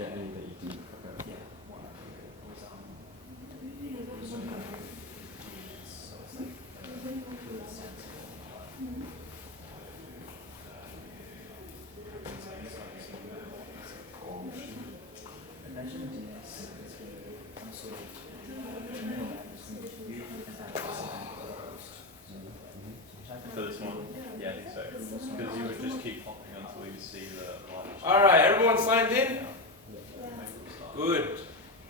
get any that you didn't prepare? Yeah. One I think it was so it's like imagine DS is some sort of For this one? Yeah, I think so. Because you would just keep popping until you see the light. Alright, everyone signed in? Good.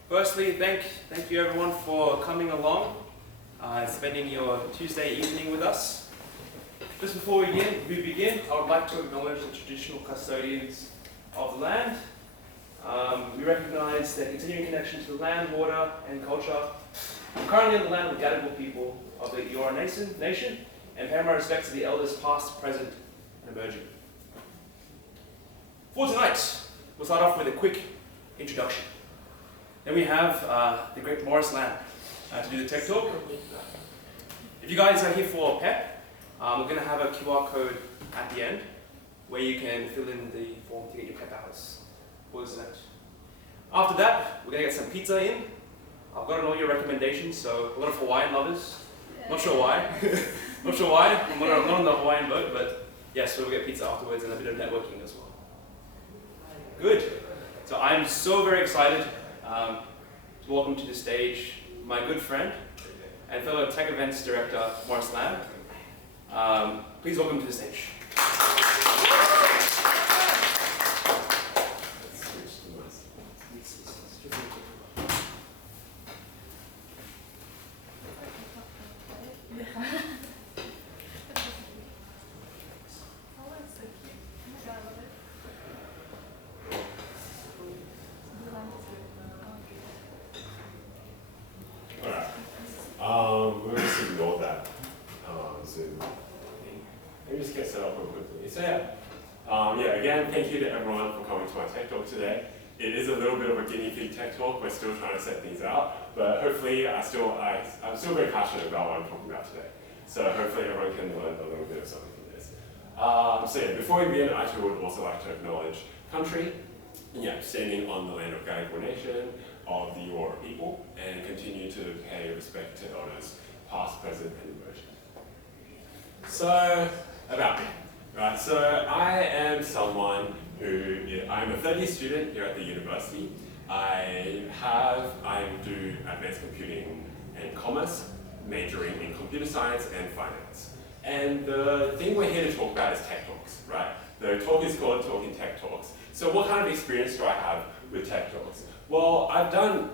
Firstly, thank you everyone for coming along, spending your Tuesday evening with us. Just before we begin, I would like to acknowledge the traditional custodians of the land. We recognize their continuing connection to the land, water, and culture. I'm currently on the land of the Gadigal people of the Eora Nation, and pay my respects to the elders past, present, and emerging. For tonight, we'll start off with a quick introduction. Then we have the great Maurice Lam to do the tech talk. If you guys are here for PEP, we're going to have a QR code at the end where you can fill in the form to get your PEP hours. After that, we're going to get some pizza in. I've got all your recommendations, so a lot of Hawaiian lovers. Not sure why. Not sure why. I'm not on the Hawaiian boat, but yes, we'll get pizza afterwards and a bit of networking as well. Good. So I'm so very excited to welcome to the stage my good friend and fellow tech events director, Maurice Lam. Please welcome to the stage. We'll just ignore that Zoom. Let me just get set up real quickly. So yeah, again, thank you to everyone for coming to my tech talk today. It is a little bit of a guinea pig tech talk. We're still trying to set things out, but hopefully I'm still very passionate about what I'm talking about today. So hopefully everyone can learn a little bit of something from this. So yeah, before we begin, I actually would also like to acknowledge country. Yeah, standing on the land of Gadigal Nation, of the Eora people, and continue to pay respect to elders, past, present, and emerging. So, about me, right? So I am someone who, I'm a third year student here at the university. I do advanced computing and commerce, majoring in computer science and finance. And the thing we're here to talk about is tech talks, right? The talk is called Talkin Tech Talks. So what kind of experience do I have with tech talks? Well, I've done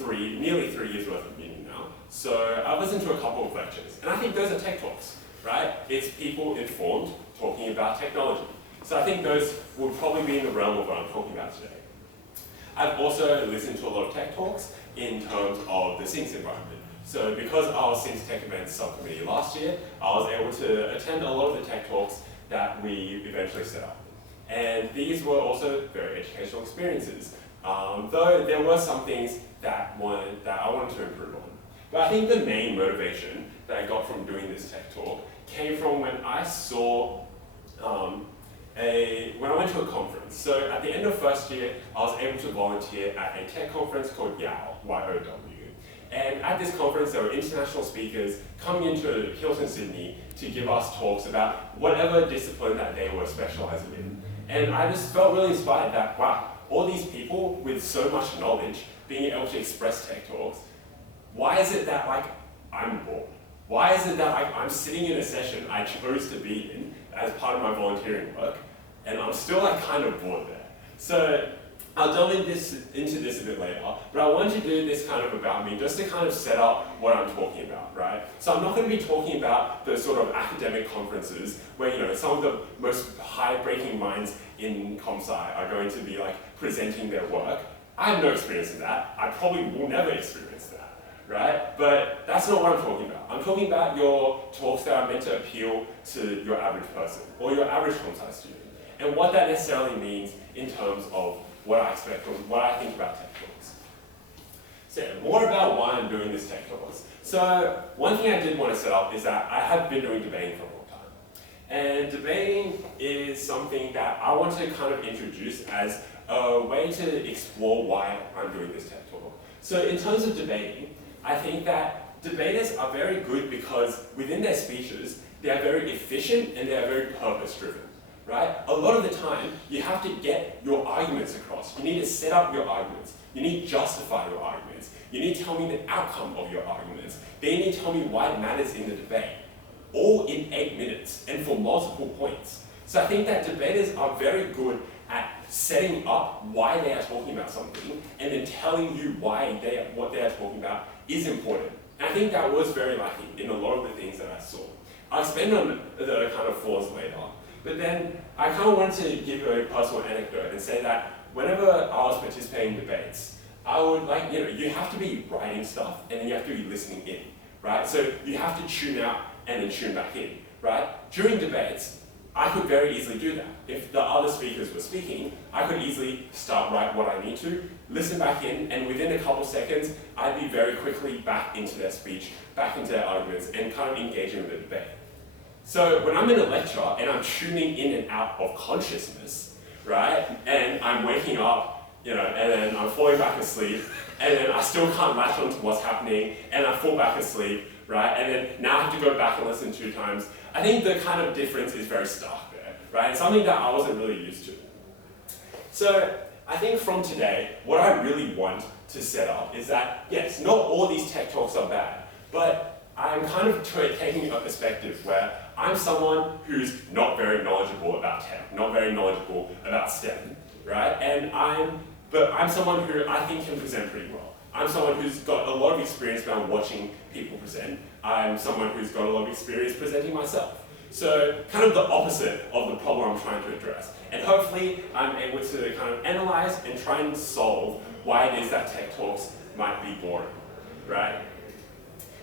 nearly 3 years worth of uni now. So I've listened to a couple of lectures, and I think those are tech talks, right? It's people informed talking about technology. So I think those would probably be in the realm of what I'm talking about today. I've also listened to a lot of tech talks in terms of the SINCS environment. So because I was SINCS Tech Events Subcommittee last year, I was able to attend a lot of the tech talks that we eventually set up. And these were also very educational experiences, though there were some things that I wanted to improve on. But I think the main motivation that I got from doing this tech talk came from when I saw, when I went to a conference. So at the end of first year, I was able to volunteer at a tech conference called YOW, Y-O-W. And at this conference, there were international speakers coming into Hilton, Sydney to give us talks about whatever discipline that they were specializing in. And I just felt really inspired that, wow, all these people with so much knowledge being able to express tech talks, why is it that I'm bored? Why is it that I'm sitting in a session I chose to be in as part of my volunteering work, and I'm still kind of bored there? So I'll delve into this a bit later, but I wanted to do this kind of about me just to kind of set up what I'm talking about, right? So I'm not going to be talking about the sort of academic conferences where, some of the most high-breaking minds in comp sci are going to be presenting their work. I have no experience in that. I probably will never experience that, right? But that's not what I'm talking about. I'm talking about your talks that are meant to appeal to your average person or your average comp sci student, and what that necessarily means in terms of what I expect or what I think about tech talks. So more about why I'm doing this tech talks. So one thing I did want to set up is that I have been doing debating for a long time. And debating is something that I want to kind of introduce as a way to explore why I'm doing this TED Talk. So in terms of debating, I think that debaters are very good because within their speeches, they are very efficient and they are very purpose-driven, right? A lot of the time, you have to get your arguments across. You need to set up your arguments. You need to justify your arguments. You need to tell me the outcome of your arguments. Then you need to tell me why it matters in the debate, all in 8 minutes and for multiple points. So I think that debaters are very good at setting up why they are talking about something and then telling you why what they are talking about is important. And I think that was very lacking in a lot of the things that I saw. I'll expand on the kind of flaws later, but then I kind of wanted to give a personal anecdote and say that whenever I was participating in debates, I would you have to be writing stuff and then you have to be listening in, right? So you have to tune out and then tune back in, right? During debates, I could very easily do that. If the other speakers were speaking, I could easily write what I need to, listen back in, and within a couple seconds, I'd be very quickly back into their speech, back into their arguments, and kind of engaging with the debate. So when I'm in a lecture and I'm tuning in and out of consciousness, right, and I'm waking up, and then I'm falling back asleep, and then I still can't latch onto what's happening, and I fall back asleep, right, and then now I have to go back and listen 2 times, I think the kind of difference is very stark there, right? It's something that I wasn't really used to. So I think from today, what I really want to set up is that, yes, not all these tech talks are bad, but I'm kind of taking a perspective where I'm someone who's not very knowledgeable about tech, not very knowledgeable about STEM, right? But I'm someone who I think can present pretty well. I'm someone who's got a lot of experience around watching people present. I'm someone who's got a lot of experience presenting myself. So kind of the opposite of the problem I'm trying to address. And hopefully I'm able to kind of analyze and try and solve why it is that tech talks might be boring, right?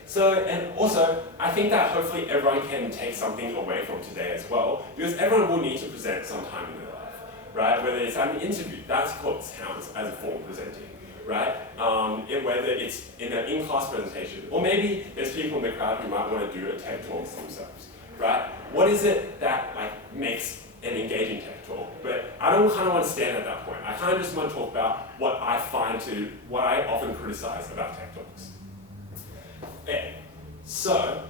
So, and also, I think that hopefully everyone can take something away from today as well, because everyone will need to present sometime in their life, right? Whether it's at an interview, that's what counts as a form of presenting, right? Whether it's in an in-class presentation, or maybe there's people in the crowd who might want to do a TED Talk themselves, right? What is it that makes an engaging TED Talk? But I don't kind of want to stand at that point. I kind of just want to talk about what I often criticize about TED Talks. Okay, so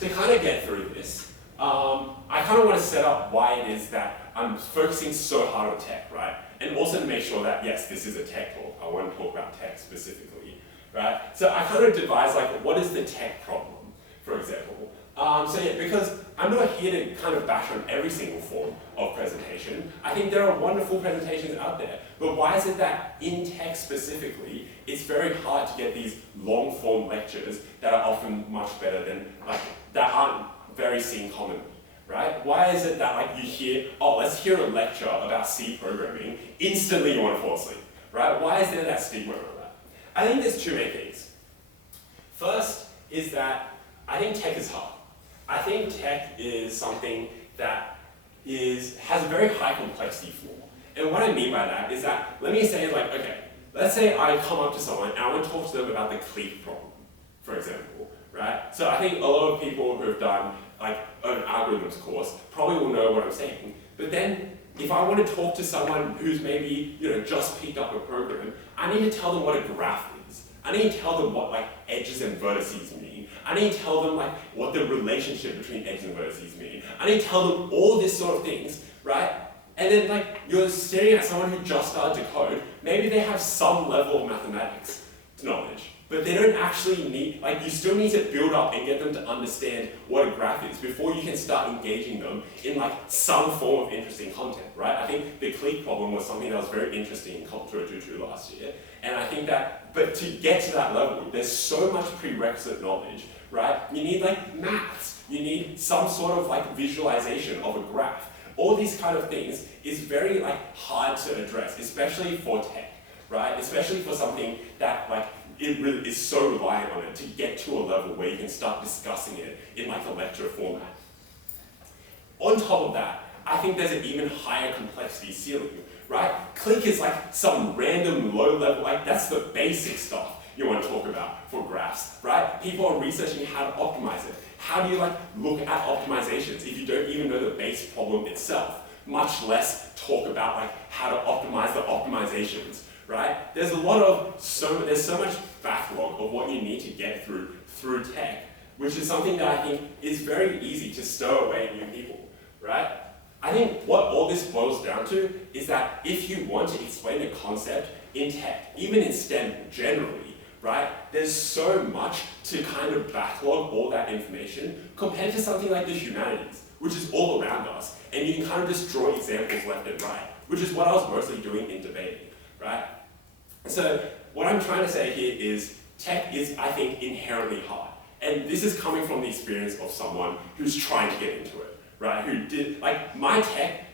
to kind of get through this, I kind of want to set up why it is that I'm focusing so hard on tech, right? And also to make sure that, yes, this is a tech talk. I want to talk about tech specifically, right? So I kind of devised what is the tech problem, for example. Because I'm not here to kind of bash on every single form of presentation. I think there are wonderful presentations out there, but why is it that in tech specifically, it's very hard to get these long form lectures that are often much better than, that aren't very seen commonly, right? Why is it that you hear, oh, let's hear a lecture about C programming, instantly you want to fall asleep, right? Why is there that stigma around that? I think there's 2 main things. First is that I think tech is hard. I think tech is something that has a very high complexity floor. And what I mean by that is that, let me say okay, let's say I come up to someone and I want to talk to them about the clique problem, for example, right? So I think a lot of people who have done an algorithms course probably will know what I'm saying. But then if I want to talk to someone who's maybe just picked up a program, I need to tell them what a graph is. I need to tell them what edges and vertices mean. I need to tell them what the relationship between edges and vertices mean. I need to tell them all this sort of things, right? And then you're staring at someone who just started to code. Maybe they have some level of mathematics knowledge, but they don't actually need, you still need to build up and get them to understand what a graph is before you can start engaging them in some form of interesting content, right? I think the clique problem was something that was very interesting in Culture 2 last year. And I think that, but to get to that level, there's so much prerequisite knowledge, right? You need maths, you need some sort of visualization of a graph. All these kind of things is very hard to address, especially for tech, right? Especially for something that it really is so reliant on it to get to a level where you can start discussing it in a lecture format. On top of that, I think there's an even higher complexity ceiling, right? Clique is some random low level, that's the basic stuff you want to talk about for graphs, right? People are researching how to optimize it. How do you look at optimizations if you don't even know the base problem itself? much less talk about like how to optimize the optimizations, right? There's so much backlog of what you need to get through tech, which is something that I think is very easy to stow away new people, right? I think what all this boils down to is that if you want to explain a concept in tech, even in STEM generally, right, there's so much to kind of backlog all that information compared to something like the humanities, which is all around us, and you can kind of just draw examples left and right, which is what I was mostly doing in debating, right? So what I'm trying to say here is tech is, I think, inherently hard. And this is coming from the experience of someone who's trying to get into it, right? Who did, like my tech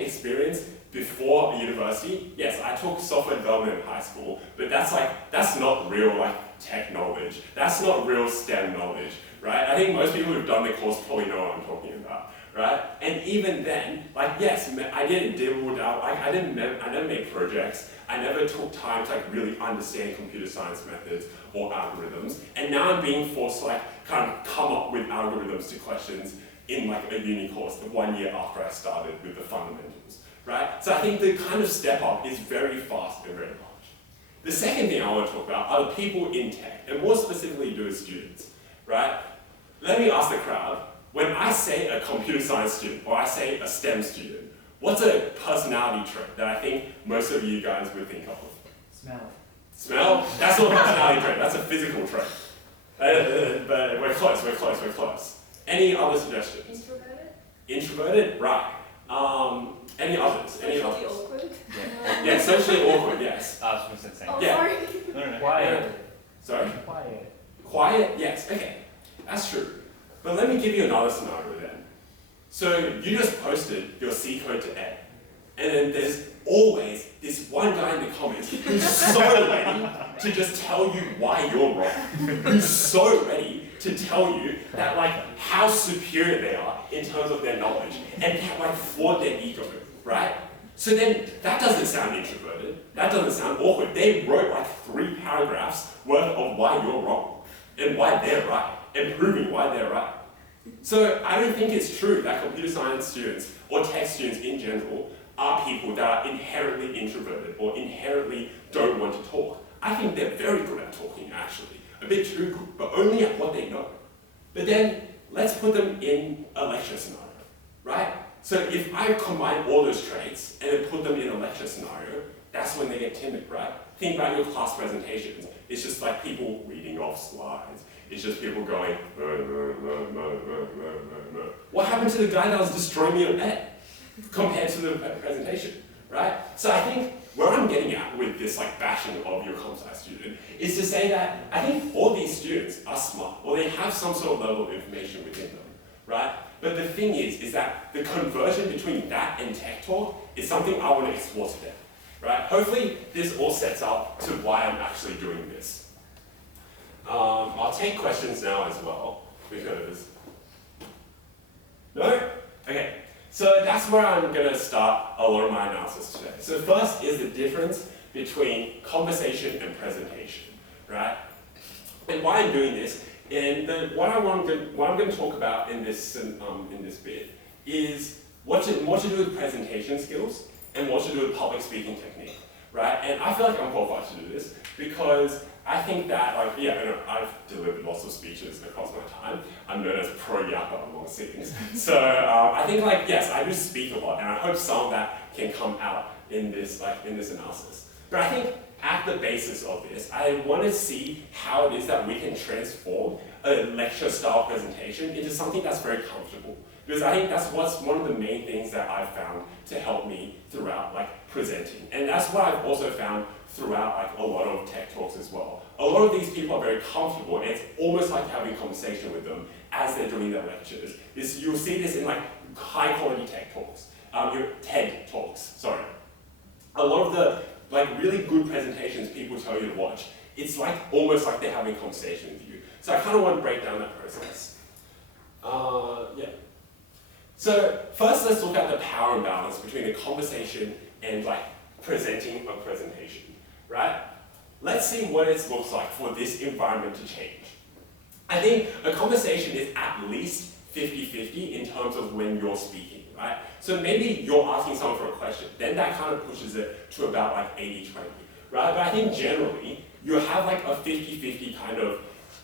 experience before university, yes, I took software development in high school, but that's not real like tech knowledge. That's not real STEM knowledge, right? I think most people who've done the course probably know what I'm talking about, right? And even then, like yes, I didn't deal out, like I never made projects. I never took time to like really understand computer science methods or algorithms, and now I'm being forced to like kind of come up with algorithms to questions in like a uni course 1 year after I started with the fundamentals, right? So I think the kind of step up is very fast and very large. The second thing I want to talk about are the people in tech, and more specifically those students, right? Let me ask the crowd, when I say a computer science student or I say a STEM student, what's a personality trait that I think most of you guys would think of? Smell. Smell? That's not a personality trait, that's a physical trait. But we're close. Any other suggestions? Introverted? Introverted? Right. Any others? Socially awkward? Yeah, socially awkward, yes. I was just saying. Oh, Yeah. sorry. No. Quiet. Sorry? Quiet. Quiet? Yes, okay. That's true. But let me give you another scenario then. So you just posted your C code to Ed, and then there's always this one guy in the comments who's so ready to just tell you why you're wrong. Who's so ready to tell you that like how superior they are in terms of their knowledge and like flaunt their ego, right? So then that doesn't sound introverted. That doesn't sound awkward. They wrote like 3 paragraphs worth of why you're wrong and why they're right and proving why they're right. So I don't think it's true that computer science students or tech students in general are people that are inherently introverted or inherently don't want to talk. I think they're very good at talking actually, a bit too good, but only at what they know. But then let's put them in a lecture scenario, right? So if I combine all those traits and then put them in a lecture scenario, that's when they get timid, right? Think about your class presentations. It's just like people reading off slides. It's just people going, What happened to the guy that was destroying me on Ed compared to the presentation, right? So I think where I'm getting at with this like bashing of your comp sci student is to say that I think all these students are smart, or they have some sort of level of information within them, right? But the thing is that the conversion between that and tech talk is something I want to explore today, right? Hopefully this all sets up to why I'm actually doing this. I'll take questions now as well, because... No? Okay, so that's where I'm going to start a lot of my analysis today. So first is the difference between conversation and presentation, right? And why I'm doing this, and what I'm going to talk about in this bit is more to do with presentation skills and more to do with public speaking technique, right? And I feel like I'm qualified to do this because I think that, like, I've delivered lots of speeches across my time. I'm known as pro yapper amongst things. So I think, like, yes, I do speak a lot, and I hope some of that can come out in this analysis. But I think at the basis of this, I want to see how it is that we can transform a lecture-style presentation into something that's very comfortable. Because I think that's what's one of the main things that I've found to help me throughout, like, presenting. And that's what I've also found throughout, like, a lot of tech talks as well. A lot of these people are very comfortable, and it's almost like having a conversation with them as they're doing their lectures. You'll see this in, like, high-quality tech talks, your TED talks, sorry. A lot of the, like, really good presentations people tell you to watch, it's like almost like they're having a conversation with you. So I kind of want to break down that process. Yeah. So first, let's look at the power imbalance between a conversation and, like, presenting a presentation, right? Let's see what it looks like for this environment to change. I think a conversation is at least 50-50 in terms of when you're speaking, right? So maybe you're asking someone for a question, then that kind of pushes it to about like 80-20, right? But I think generally, you have like a 50-50 kind of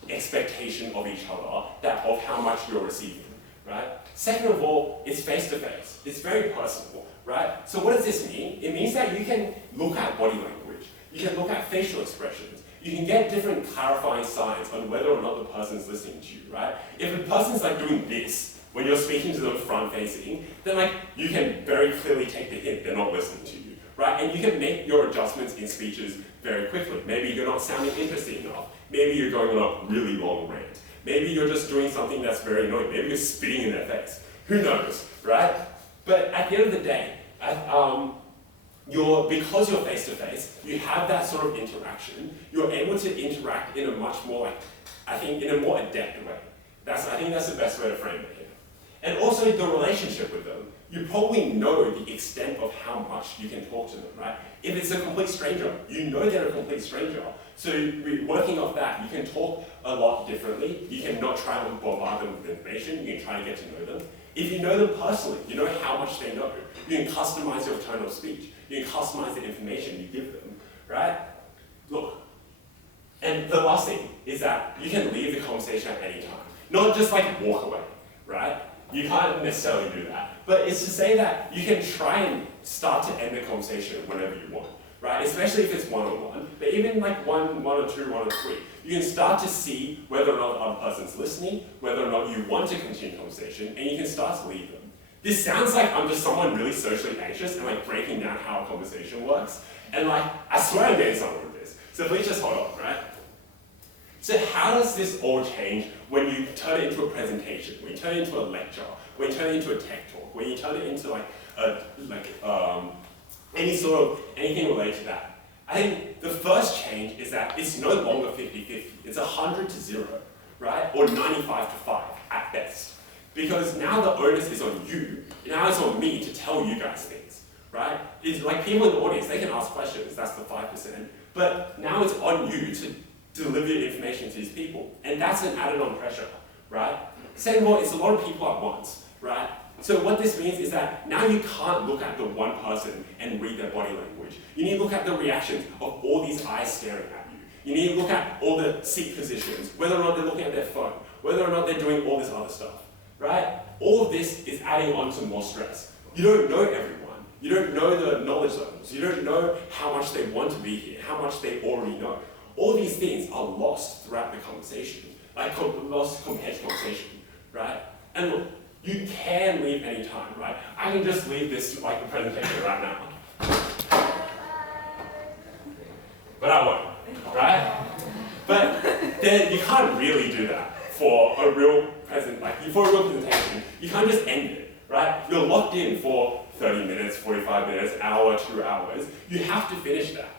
expectation of each other, that of how much you're receiving, right? Second of all, it's face-to-face. It's very personal, right? So what does this mean? It means that you can look at body language, you can look at facial expressions, you can get different clarifying signs on whether or not the person's listening to you, right? If the person's like doing this, when you're speaking to them front-facing, then like you can very clearly take the hint they're not listening to you, right? And you can make your adjustments in speeches very quickly. Maybe you're not sounding interesting enough. Maybe you're going on a really long rant. Maybe you're just doing something that's very annoying. Maybe you're spitting in their face. Who knows, right? But at the end of the day, because you're face-to-face, you have that sort of interaction. You're able to interact in a much more, in a more adept way. I think that's the best way to frame it here. And also the relationship with them. You probably know the extent of how much you can talk to them, right? If it's a complete stranger, you know they're a complete stranger. So working off that, you can talk a lot differently. You can not try and bombard them with information. You can try to get to know them. If you know them personally, you know how much they know. You can customize your tone of speech. You can customize the information you give them, right? Look, and the last thing is that you can leave the conversation at any time. Not just like walk away, right? You can't necessarily do that. But it's to say that you can try and start to end the conversation whenever you want, right? Especially if it's one-on-one, but even like one or two, one or three, you can start to see whether or not the other person's listening, whether or not you want to continue conversation, and you can start to leave them. This sounds like I'm just someone really socially anxious and like breaking down how a conversation works. And like, I swear I'm getting somewhere with this. So please just hold on, right? So how does this all change when you turn it into a presentation, when you turn it into a lecture, when you turn it into a tech talk, when you turn it into anything related to that? I think the first change is that it's no longer 50-50. It's 100 to 0, right? Or 95 to 5 at best. Because now the onus is on you, now it's on me to tell you guys things, right? It's like people in the audience, they can ask questions, that's the 5%, but now it's on you to deliver information to these people, and that's an added-on pressure, right? Second of all, it's a lot of people at once, right? So what this means is that now you can't look at the one person and read their body language. You need to look at the reactions of all these eyes staring at you. You need to look at all the seat positions, whether or not they're looking at their phone, whether or not they're doing all this other stuff, right? All of this is adding on to more stress. You don't know everyone. You don't know the knowledge levels. You don't know how much they want to be here, how much they already know. All these things are lost throughout the conversation, lost compared to conversation, right? And look, you can leave any time, right? I can just leave this like the presentation right now. But I won't, right? But then you can't really do that for a real presentation. You can't just end it, right? You're locked in for 30 minutes, 45 minutes, hour, 2 hours. You have to finish that.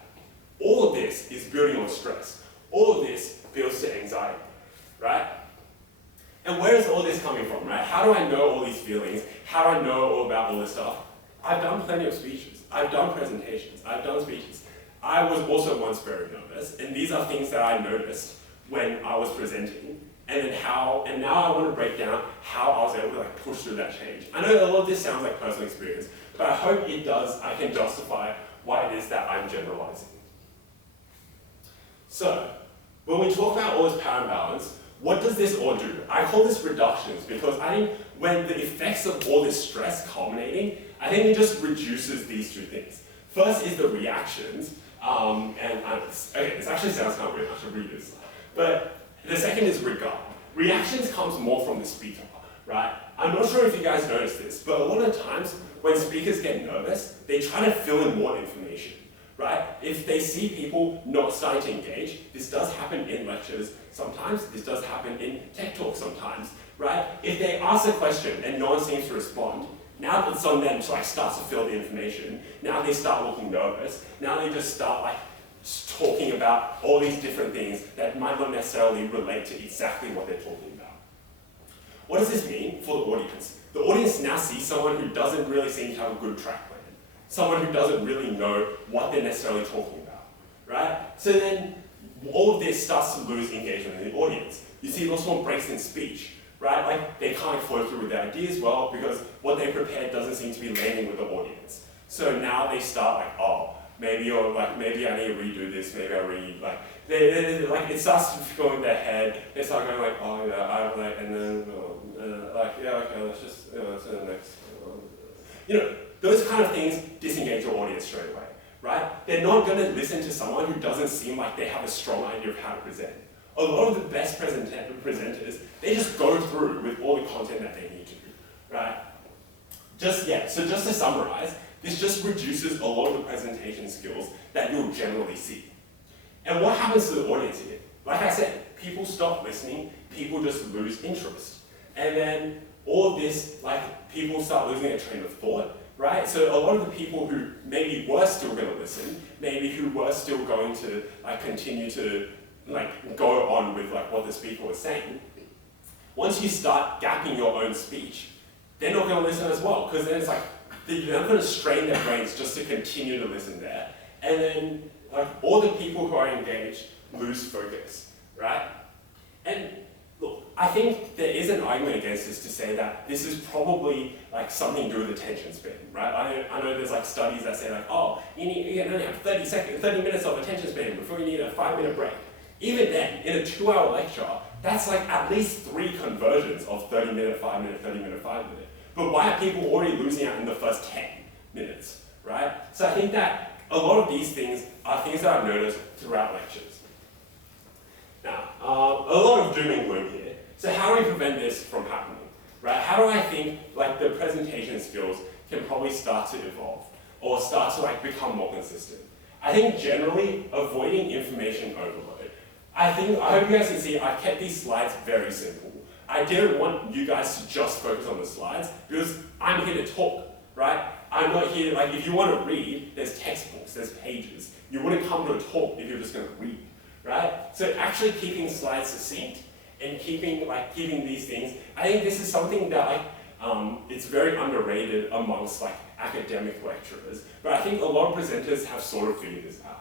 All of this is building on stress. All of this builds to anxiety, right? And where is all this coming from, right? How do I know all these feelings? How do I know all about all this stuff? I've done plenty of speeches. I've done presentations. I've done speeches. I was also once very nervous, and these are things that I noticed when I was presenting, and now I want to break down how I was able to like push through that change. I know a lot of this sounds like personal experience, but I hope I can justify why it is that I'm generalizing. So, when we talk about all this power imbalance, what does this all do? I call this reductions because I think when the effects of all this stress culminating, I think it just reduces these two things. First is the reactions, okay, this actually sounds kind of weird, I should read this. But the second is regard. Reactions comes more from the speaker, right? I'm not sure if you guys notice this, but a lot of times when speakers get nervous, they try to fill in more information, right? If they see people not starting to engage, this does happen in lectures sometimes, this does happen in tech talks sometimes, right? If they ask a question and no one seems to respond, now it's on them to like start to fill the information. Now they start looking nervous. Now they just start like talking about all these different things that might not necessarily relate to exactly what they're talking about. What does this mean for the audience? The audience now sees someone who doesn't really seem to have a good track plan. Someone who doesn't really know what they're necessarily talking about, right? So then all of this starts to lose engagement in the audience. You see lots more breaks in speech, right? Like they can't flow through with their ideas well because what they prepared doesn't seem to be landing with the audience. So now they start like, oh, maybe I need to redo this, maybe I read like like it starts to go in their head. They start going like, oh yeah, I like, and then like yeah, okay, let's just let's do the next. Those kind of things disengage your audience straight away, right? They're not going to listen to someone who doesn't seem like they have a strong idea of how to present. A lot of the best presenters, they just go through with all the content that they need to, right? So just to summarize, this just reduces a lot of the presentation skills that you'll generally see. And what happens to the audience here? Like I said, people stop listening, people just lose interest. And then all of this, like people start losing their train of thought, right? So a lot of the people who maybe were still going to listen, maybe who were still going to like continue to like go on with like what the speaker was saying, once you start gapping your own speech, they're not going to listen as well, because then it's like they're not going to strain their brains just to continue to listen there. And then like all the people who are engaged lose focus, right? And look, I think there is an argument against this to say that this is probably like something to do with attention span, right? I know there's like studies that say like, oh, you only have 30 minutes of attention span before you need a 5-minute break. Even then, in a 2-hour lecture, that's like at least 3 conversions of 30-minute, 5-minute, 30-minute, 5-minute. But why are people already losing out in the first 10 minutes, right? So I think that a lot of these things are things that I've noticed throughout lectures. Now, a lot of doom and gloom here. So how do we prevent this from happening, right? How do I think like the presentation skills can probably start to evolve or start to like become more consistent? I think generally avoiding information overload. I hope you guys can see I've kept these slides very simple. I didn't want you guys to just focus on the slides because I'm here to talk, right? I'm not here, like if you want to read, there's textbooks, there's pages. You wouldn't come to a talk if you're just going to read, right? So actually keeping slides succinct and keeping these things, I think this is something that it's very underrated amongst like academic lecturers, but I think a lot of presenters have sort of figured this out.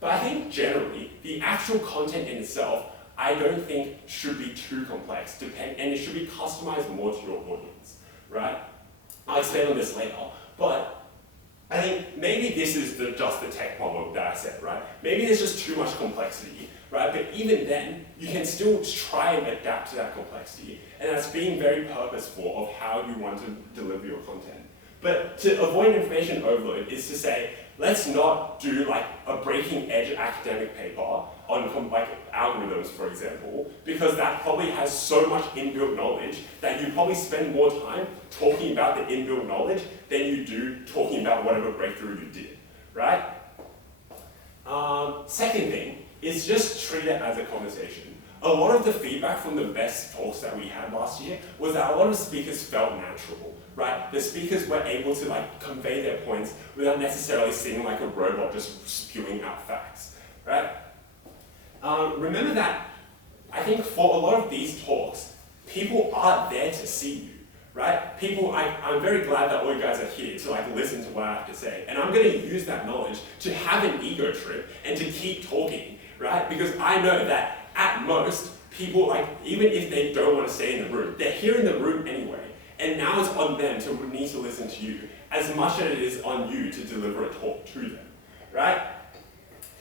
But I think generally, the actual content in itself, I don't think should be too complex, and it should be customized more to your audience, right? I'll explain on this later, but I think maybe this is just the tech problem that I said, right? Maybe there's just too much complexity, right? But even then, you can still try and adapt to that complexity, and that's being very purposeful of how you want to deliver your content. But to avoid information overload is to say, let's not do like a breaking edge academic paper on like algorithms, for example, because that probably has so much inbuilt knowledge that you probably spend more time talking about the inbuilt knowledge than you do talking about whatever breakthrough you did, right? Second thing is just treat it as a conversation. A lot of the feedback from the best talks that we had last year was that a lot of speakers felt natural, right? The speakers were able to like convey their points without necessarily seeming like a robot just spewing out facts, right? Remember that I think for a lot of these talks, people are there to see you, right? I'm very glad that all you guys are here to like listen to what I have to say, and I'm going to use that knowledge to have an ego trip and to keep talking, right? Because I know that at most, people, like, even if they don't want to stay in the room, they're here in the room anyway. And now it's on them to need to listen to you as much as it is on you to deliver a talk to them, right?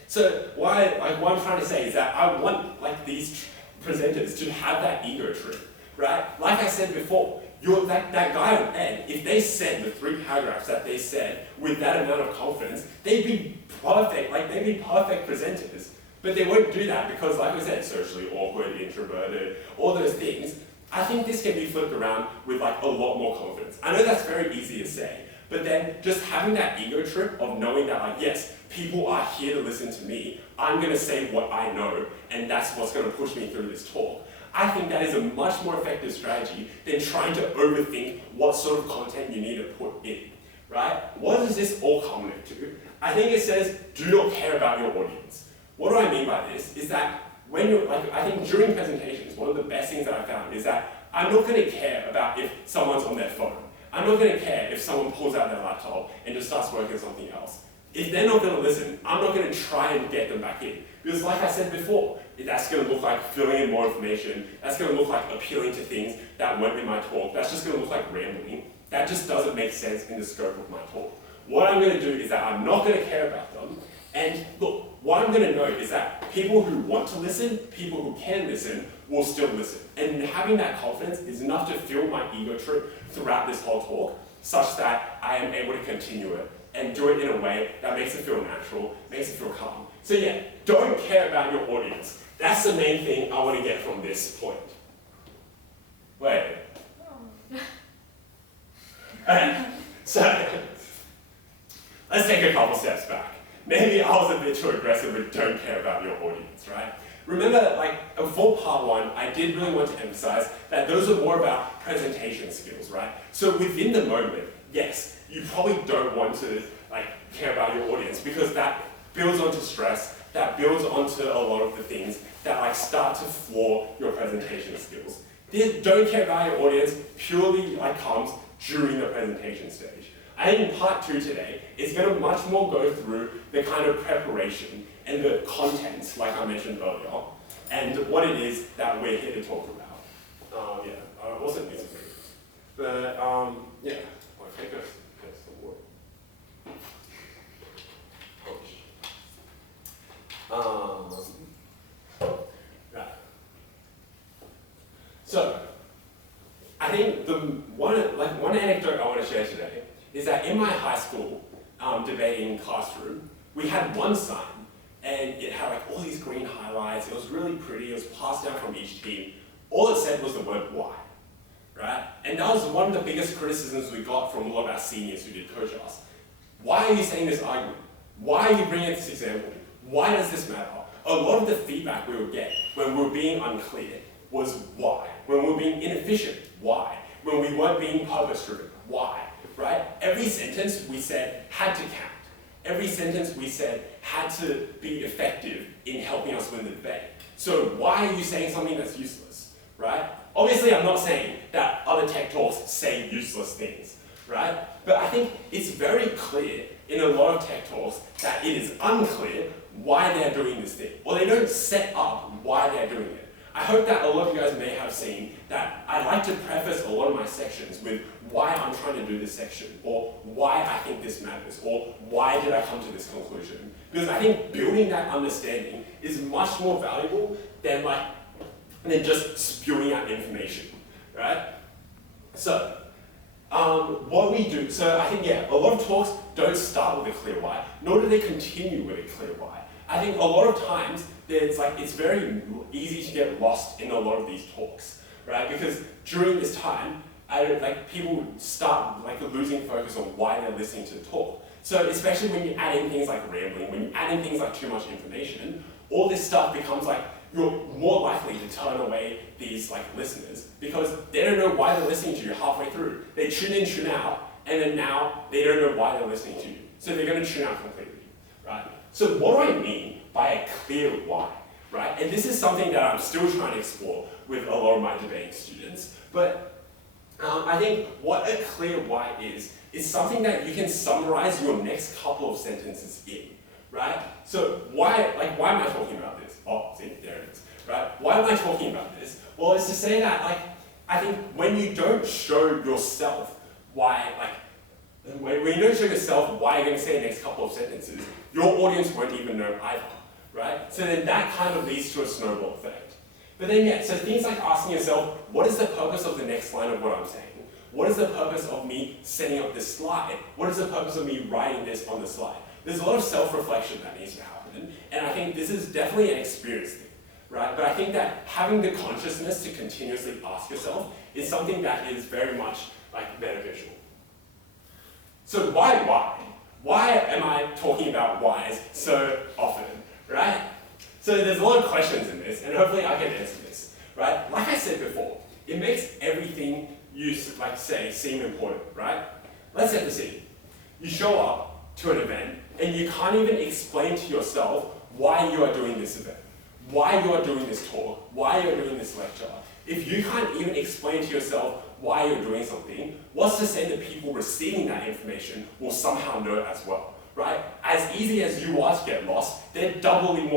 So what I'm trying to say is that I want like these presenters to have that ego trip, right? Like I said before, that guy on Ed, if they said the 3 paragraphs that they said with that amount of confidence, they'd be perfect, like they'd be perfect presenters. But they won't do that because, like I said, socially awkward, introverted, all those things. I think this can be flipped around with like a lot more confidence. I know that's very easy to say, but then just having that ego trip of knowing that like, yes, people are here to listen to me, I'm gonna say what I know, and that's what's gonna push me through this talk. I think that is a much more effective strategy than trying to overthink what sort of content you need to put in, right? What does this all culminate to? I think it says, do not care about your audience. What do I mean by this is that when you're, like, I think during presentations, one of the best things that I found is that I'm not going to care about if someone's on their phone. I'm not going to care if someone pulls out their laptop and just starts working on something else. if they're not going to listen, I'm not going to try and get them back in. Because like I said before, that's going to look like filling in more information, that's going to look like appealing to things that weren't in my talk, that's just going to look like rambling. That just doesn't make sense in the scope of my talk. What I'm going to do is that I'm not going to care about them, and look, what I'm going to know is that people who want to listen, people who can listen, will still listen. And having that confidence is enough to fuel my ego trip throughout this whole talk, such that I am able to continue it and do it in a way that makes it feel natural, makes it feel calm. So yeah, don't care about your audience. That's the main thing I want to get from this point. Wait. So, let's take a couple steps back. Maybe I was a bit too aggressive with don't care about your audience, right? Remember, like, for part one, I did really want to emphasize that those are more about presentation skills, right? So within the moment, yes, you probably don't want to, like, care about your audience because that builds onto stress, that builds onto a lot of the things that, like, start to flaw your presentation skills. This don't care about your audience purely, like, comes during the presentation stage. I think in part two today, it's going to much more go through the kind of preparation and the content, like I mentioned earlier, and what it is that we're here to talk about. I wasn't using it, but yeah, I'll take some water. Right. So, I think the one anecdote I want to share today is that in my high school debating classroom, we had one sign, and it had like all these green highlights. It was really pretty. It was passed down from each team. All it said was the word "why," right? And that was one of the biggest criticisms we got from a lot of our seniors who did coach us. Why are you saying this argument? Why are you bringing this example? Why does this matter? A lot of the feedback we would get when we were being unclear was why. When we were being inefficient, why? When we weren't being purpose-driven, why? Right? Every sentence we said had to count. Every sentence we said had to be effective in helping us win the debate. So why are you saying something that's useless, right? Obviously, I'm not saying that other tech talks say useless things, right? But I think it's very clear in a lot of tech talks that it is unclear why they're doing this thing, or they don't set up why they're doing it. I hope that a lot of you guys may have seen that I like to preface a lot of my sections with why I'm trying to do this section, or why I think this matters, or why did I come to this conclusion. Because I think building that understanding is much more valuable than just spewing out information, right? So, what we do, so I think, a lot of talks don't start with a clear why, nor do they continue with a clear why. I think a lot of times, it's very easy to get lost in a lot of these talks, right? Because during this time, people start losing focus on why they're listening to the talk. So especially when you add in things like rambling, when you add in things like too much information, all this stuff becomes you're more likely to turn away these listeners because they don't know why they're listening to you halfway through. They tune in, tune out, and then now they don't know why they're listening to you. So they're going to tune out completely, right? So what do I mean by a clear why, right? And this is something that I'm still trying to explore with a lot of my debating students, but I think what a clear why is something that you can summarize your next couple of sentences in, right? So why am I talking about this? Oh, see, there it is, right? Why am I talking about this? Well, it's to say that, I think when you don't show yourself why, when you don't show yourself why you're going to say the next couple of sentences, your audience won't even know either, right? So then that kind of leads to a snowball effect. But then so things like asking yourself, what is the purpose of the next line of what I'm saying? What is the purpose of me setting up this slide? What is the purpose of me writing this on the slide? There's a lot of self-reflection that needs to happen, and I think this is definitely an experience thing, right? But I think that having the consciousness to continuously ask yourself is something that is very much beneficial. So why? Why am I talking about whys so often, right? So there's a lot of questions in this, and hopefully I can answer this, right? Like I said before, it makes everything you say seem important, right? Let's set the scene. You show up to an event, and you can't even explain to yourself why you are doing this event, why you are doing this talk, why you're doing this lecture. If you can't even explain to yourself why you're doing something, what's to say that people receiving that information will somehow know as well, right? As easy as you are to get lost, they're doubly more